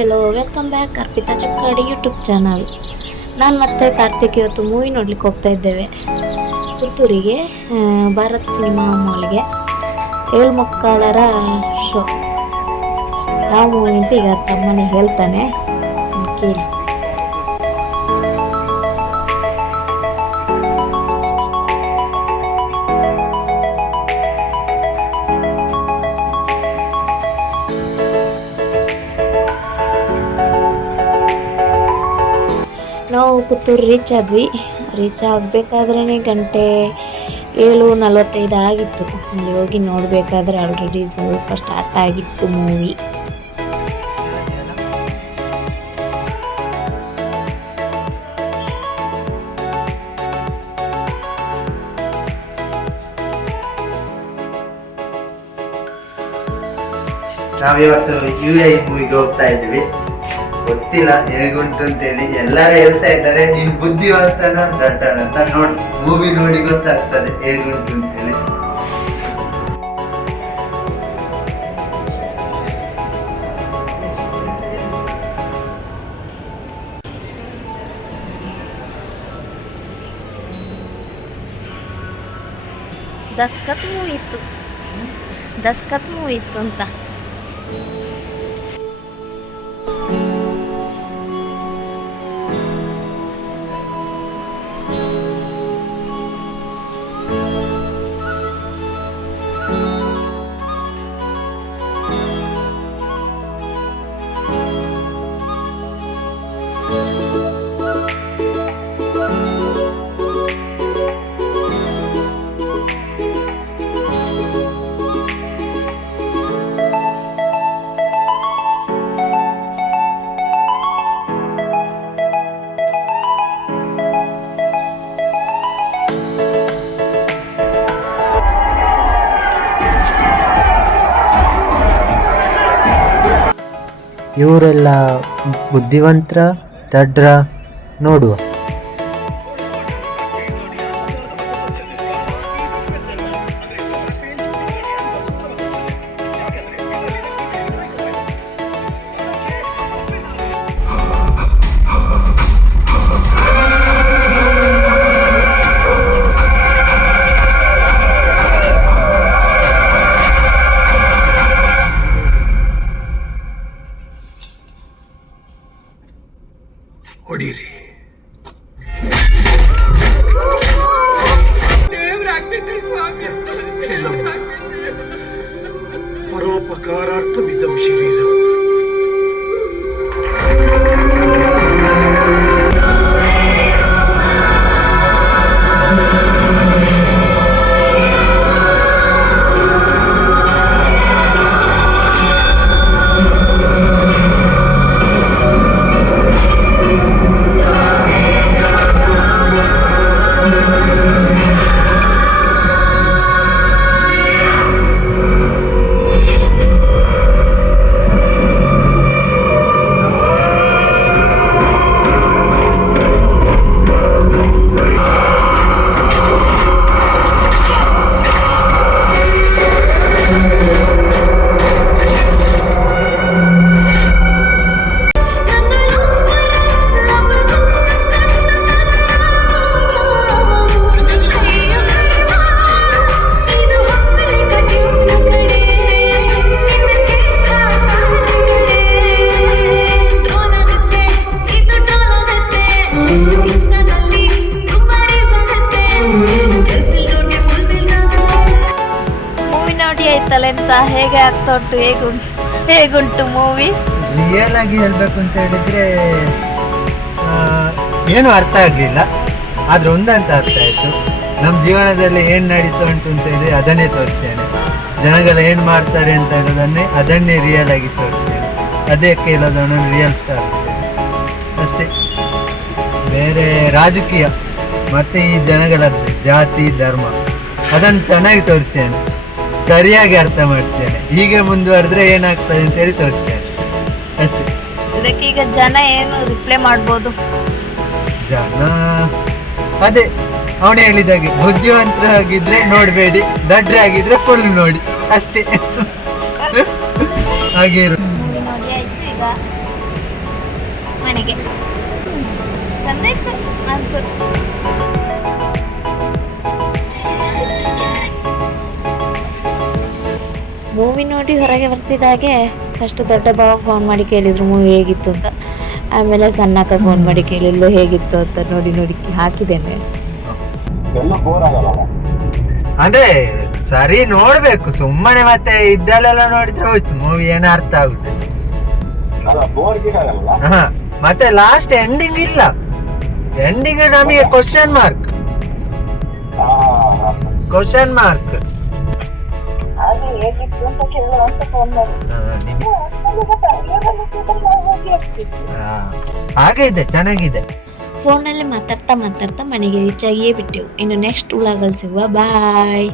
Hello welcome back Arpita Chakkadi YouTube channel. ನಾನು ಮತ್ತೆ ಕಾರ್ತಿಕ್ ಇವತ್ತು ಮೂವಿ ನೋಡ್ಲಿಕ್ಕೆ ಹೋಗ್ತಾ ಇದ್ದೇವೆ ಪುತ್ತೂರಿಗೆ, ಭಾರತ್ ಸಿನಿಮಾ ಮಾಲ್ಗೆ. 7 ಮಕ್ಕಳರ ಶೋ. ಯಾವ ಮೂವಿ ಅಂತ ಈಗ ತಮ್ಮನೇ ಹೇಳ್ತಾನೆ, ಕೇಳಿ. ನಾವು ಪುತ್ತೂರು ರೀಚ್ ಆದ್ವಿ. ರೀಚ್ ಆಗಬೇಕಾದ್ರೇ ಗಂಟೆ 7:45 ಆಗಿತ್ತು. ಅಲ್ಲಿ ಹೋಗಿ ನೋಡಬೇಕಾದ್ರೆ ಆಲ್ರೆಡಿ ಸ್ವಲ್ಪ ಸ್ಟಾರ್ಟ್ ಆಗಿತ್ತು ಮೂವಿ. ನಾವಿವತ್ತು UAE ಮೂವಿಗೆ ಹೋಗ್ತಾ ಇದ್ವಿ. ಗೊತ್ತಿಲ್ಲ ಹೇಗುಂಟು ಅಂತೇಳಿ, ಎಲ್ಲರೂ ಹೇಳ್ತಾ ಇದ್ದಾರೆ ನೀನು ಬುದ್ಧಿವಂತನ ದಡ್ಡನ ಅಂತ. ನೋಡಿ, ಮೂವಿ ನೋಡಿ ಗೊತ್ತಾಗ್ತದೆ ಹೇಗುಂಟು ಅಂತೇಳಿ. ದಸ್ಕತ್ ಮೂವಿ ಇತ್ತು ಅಂತ. ಇವರೆಲ್ಲ ಬುದ್ಧಿವಂತರ ದಡ್ರ ನೋಡುವ. ಹೊಡೀರಿ. ಪರೋಪಕಾರಾರ್ಥಮಿದಂ ಶರೀರಂ. ಎಂತ ಹೇಗೆ ಆಗ್ತಾ ಉಂಟು, ಹೇಗುಂಟು ಮೂವಿ? ರಿಯಲ್ ಆಗಿ ಹೇಳ್ಬೇಕು ಅಂತ ಹೇಳಿದ್ರೆ ಏನು ಅರ್ಥ ಆಗ್ಲಿಲ್ಲ, ಆದ್ರೆ ಒಂದಂತ ಅರ್ಥ ಆಯ್ತು. ನಮ್ಮ ಜೀವನದಲ್ಲಿ ಏನ್ ನಡೀತಾ ಉಂಟು ಅಂತ ಹೇಳಿದ್ರೆ ಅದನ್ನೇ ತೋರಿಸ್ತೇನೆ. ಜನಗಳು ಏನ್ ಮಾಡ್ತಾರೆ ಅಂತ ಹೇಳೋದನ್ನೇ ಅದನ್ನೇ ರಿಯಲ್ ಆಗಿ ತೋರಿಸ್ತೇನೆ. ಅದೇ ಕೇಳೋದನ್ನು ರಿಯಲ್ ಸ್ಟಾರ್ ಅಷ್ಟೇ. ಬೇರೆ ರಾಜಕೀಯ ಮತ್ತೆ ಈ ಜನಗಳ ಜಾತಿ ಧರ್ಮ ಅದನ್ನು ಚೆನ್ನಾಗಿ ತೋರಿಸ್ತೇನೆ, ಸರಿಯಾಗಿ ಅರ್ಥ ಮಾಡಿಸ್ತೇನೆ. ಹೀಗೆ ಮುಂದುವರೆದ್ರೆ ಏನಾಗ್ತದೆ ಅಂತ ಹೇಳಿ ತೋರಿಸ್ತೇನೆ ಅಷ್ಟೇ. ಇದಕ್ಕೆ ಈಗ ಜನ ಏನು ರಿಪ್ಲೈ ಮಾಡ್ಬೋದು? ಜನ ಅದೇ ಅವನೇ ಹೇಳಿದಾಗೆ, ಬುದ್ಧಿವಂತರಾಗಿದ್ರೆ ನೋಡ್ಬೇಡಿ, ದಡ್ರೆ ಆಗಿದ್ರೆ ಫುಲ್ ನೋಡಿ ಅಷ್ಟೇ. ಹಾಗೆ ನೋಡಿ ಆಯ್ತು. ಈಗ ಹಾಗೆ ಚಂದ ಇತ್ತು ಅಂತೂ. ಮೂವಿ ನೋಡಿ ಹೊರಗೆ ಬರ್ತಿದ್ದಾಗೆ ಫಸ್ಟ್ ದೊಡ್ಡ ಬಾವ ಫೋನ್ ಮಾಡಿ ಕೇಳಿದ್ರು ಮೂವಿ ಹೇಗಿತ್ತು ಅಂತ. ಆಮೇಲೆ ಸಣ್ಣಕ್ಕ ಫೋನ್ ಮಾಡಿ ಕೇಳಿದ್ಲು ಹೇಗಿತ್ತು ಅಂತ. ನೋಡಿ ನೋಡಿ ಹಾಕಿದ್ದೇನೆ. ಅಂದ್ರೆ ಸರಿ ನೋಡ್ಬೇಕು, ಸುಮ್ಮನೆ ಮತ್ತೆ ಇದ್ದಲ್ಲೆಲ್ಲ ನೋಡಿದ್ರೆ ಹೋಯ್ತು ಮೂವಿ ಏನೋ ಅರ್ಥ ಆಗುತ್ತೆ. ಹಾ, ಮತ್ತೆ ಲಾಸ್ಟ್ ಎಂಡಿಂಗ್ ಇಲ್ಲ. ಎಂಡಿಂಗ್ ನಮಗೆ ಕ್ವಶನ್ ಮಾರ್ಕ್. ಹಾಗೆ ಇದೆ, ಚೆನ್ನಾಗಿದೆ. ಫೋನಲ್ಲಿ ಮಾತಾಡ್ತಾ ಮನೆಗೆ ರೀಚ್ ಆಗಿಯೇ ಬಿಟ್ಟೆವು. ಇನ್ನು ನೆಕ್ಸ್ಟ್ ವ್ಲಾಗಲ್ಲಿ ಸಿಗುವ. ಬಾಯ್.